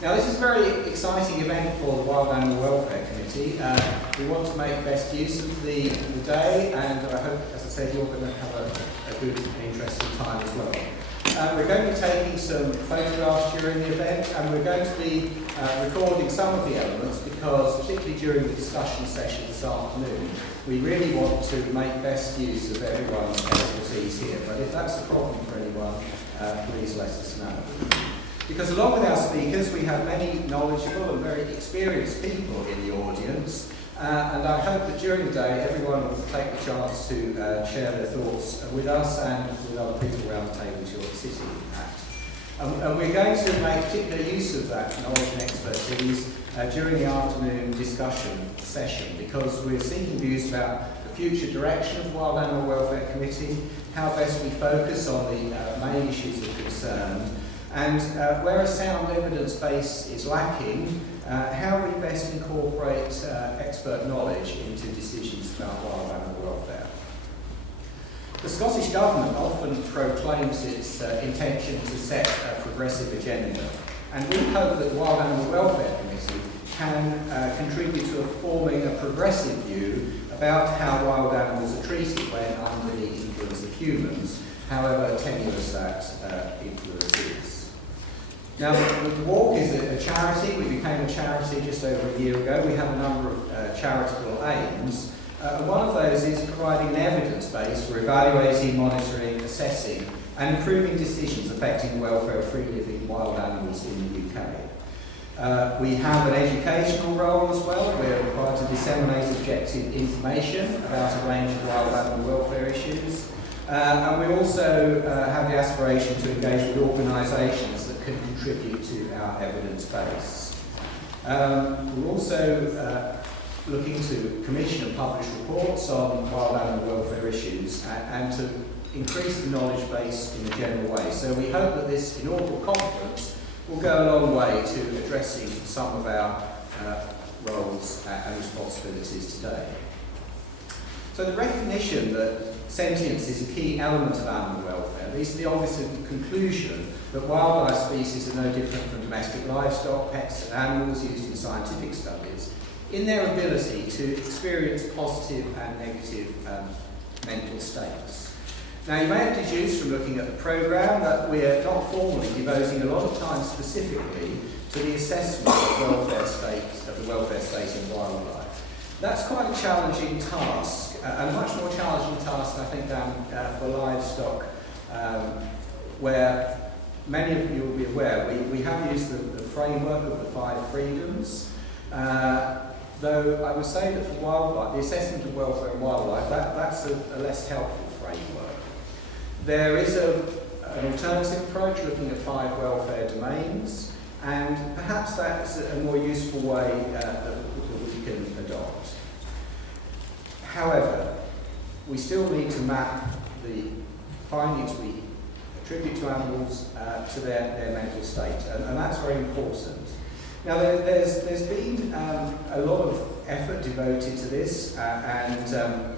Now this is a very exciting event for the Wild Animal Welfare Committee. We want to make best use of the day, and I hope, as I said, you're going to have a good and interesting time as well. We're going to be taking some photographs during the event, and we're going to be recording some of the elements because, particularly during the discussion session this afternoon, we really want to make best use of everyone's expertise here. But if that's a problem for anyone, please let us know. Because along with our speakers, we have many knowledgeable and very experienced people in the audience, and I hope that during the day everyone will take the chance to share their thoughts with us and with other people around the tables you're sitting at. And we're going to make particular use of that knowledge and expertise during the afternoon discussion session, because we're seeking views about the future direction of the Wild Animal Welfare Committee, how best we focus on the main issues of concern, and where a sound evidence base is lacking, how we best incorporate expert knowledge into decisions about wild animal welfare. The Scottish Government often proclaims its intention to set a progressive agenda, and we hope that the Wild Animal Welfare Committee can contribute to forming a progressive view about how wild animals are treated when under the influence of humans, however tenuous that influence is. Now, the walk is a charity. We became a charity just over a year ago. We have a number of charitable aims. One of those is providing an evidence base for evaluating, monitoring, assessing and improving decisions affecting the welfare of free-living wild animals in the UK. We have an educational role as well. We're required to disseminate objective information about a range of wild animal welfare issues. And we also have the aspiration to engage with organisations that can contribute to our evidence base. We're also looking to commission and publish reports on wild animal welfare issues and to increase the knowledge base in a general way. So we hope that this inaugural conference will go a long way to addressing some of our roles and responsibilities today. So the recognition that sentience is a key element of animal welfare leads to the obvious conclusion that wildlife species are no different from domestic livestock, pets and animals used in scientific studies in their ability to experience positive and negative mental states. Now, you may have deduced from looking at the programme that we're not formally devoting a lot of time specifically to the assessment of the welfare state in wildlife. That's quite a challenging task, and a much more challenging task, I think, than for livestock, where many of you will be aware we have used the framework of the 5 freedoms, though I would say that for wildlife, the assessment of welfare in wildlife, that's a less helpful framework. There is an alternative approach looking at 5 welfare domains, and perhaps that's a more useful way that we can adopt. However, we still need to map the findings we attribute to animals to their mental state, and that's very important. Now, there's been a lot of effort devoted to this, and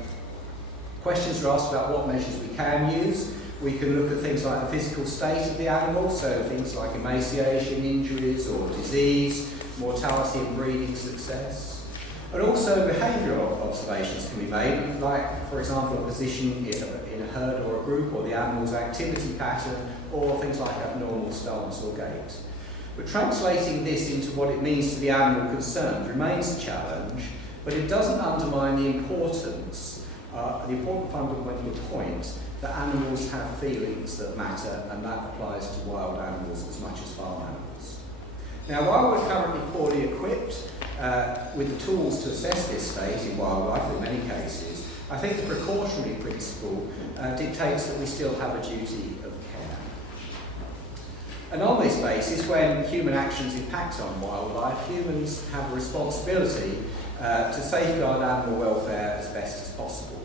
questions are asked about what measures we can use. We can look at things like the physical state of the animal, so things like emaciation, injuries or disease, mortality and breeding success. And also behavioural observations can be made, like, for example, a position in a herd or a group, or the animal's activity pattern, or things like abnormal stance or gait. But translating this into what it means to the animal concerned remains a challenge, but it doesn't undermine the importance, the important fundamental point that animals have feelings that matter, and that applies to wild animals as much as farm animals. Now, while we're currently poorly equipped with the tools to assess this state in wildlife in many cases, I think the precautionary principle dictates that we still have a duty of care. And on this basis, when human actions impact on wildlife, humans have a responsibility to safeguard animal welfare as best as possible.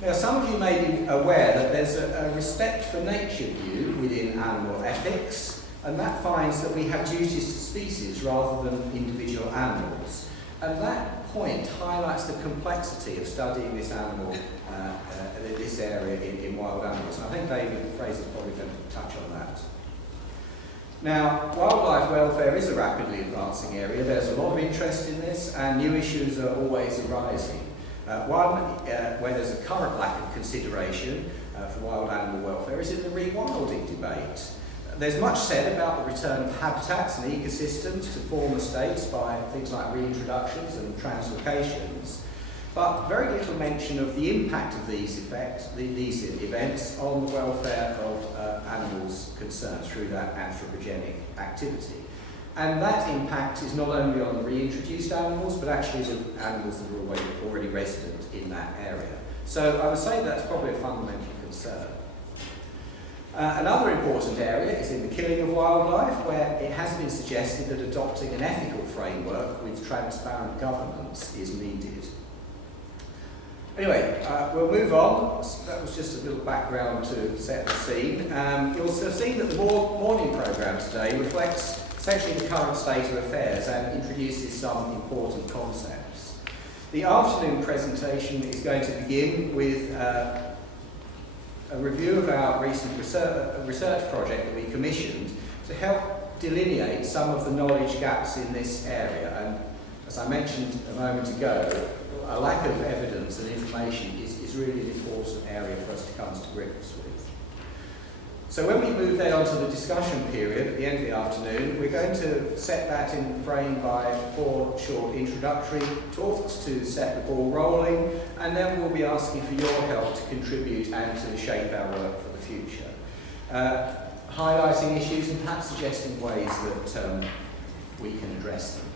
Now, some of you may be aware that there's a respect for nature view within animal ethics, and that finds that we have duties to species rather than individual animals. And that point highlights the complexity of studying this animal, this area in wild animals. And I think David Fraser's probably going to touch on that. Now, wildlife welfare is a rapidly advancing area. There's a lot of interest in this, and new issues are always arising. One, where there's a current lack of consideration for wild animal welfare, is in the rewilding debate. There's much said about the return of habitats and ecosystems to former states by things like reintroductions and translocations, but very little mention of the impact of these events on the welfare of animals concerned through that anthropogenic activity. And that impact is not only on the reintroduced animals, but actually the animals that are already resident in that area. So I would say that's probably a fundamental concern. Another important area is in the killing of wildlife, where it has been suggested that adopting an ethical framework with transparent governance is needed. Anyway, we'll move on. That was just a little background to set the scene. You'll have seen that the morning programme today reflects essentially the current state of affairs and introduces some important concepts. The afternoon presentation is going to begin with a review of our recent research project that we commissioned to help delineate some of the knowledge gaps in this area. And as I mentioned a moment ago, a lack of evidence and information is really an important area for us to come to grips with. So when we move then on to the discussion period at the end of the afternoon, we're going to set that in the frame by 4 short introductory talks to set the ball rolling, and then we'll be asking for your help to contribute and to shape our work for the future. Highlighting issues and perhaps suggesting ways that we can address them.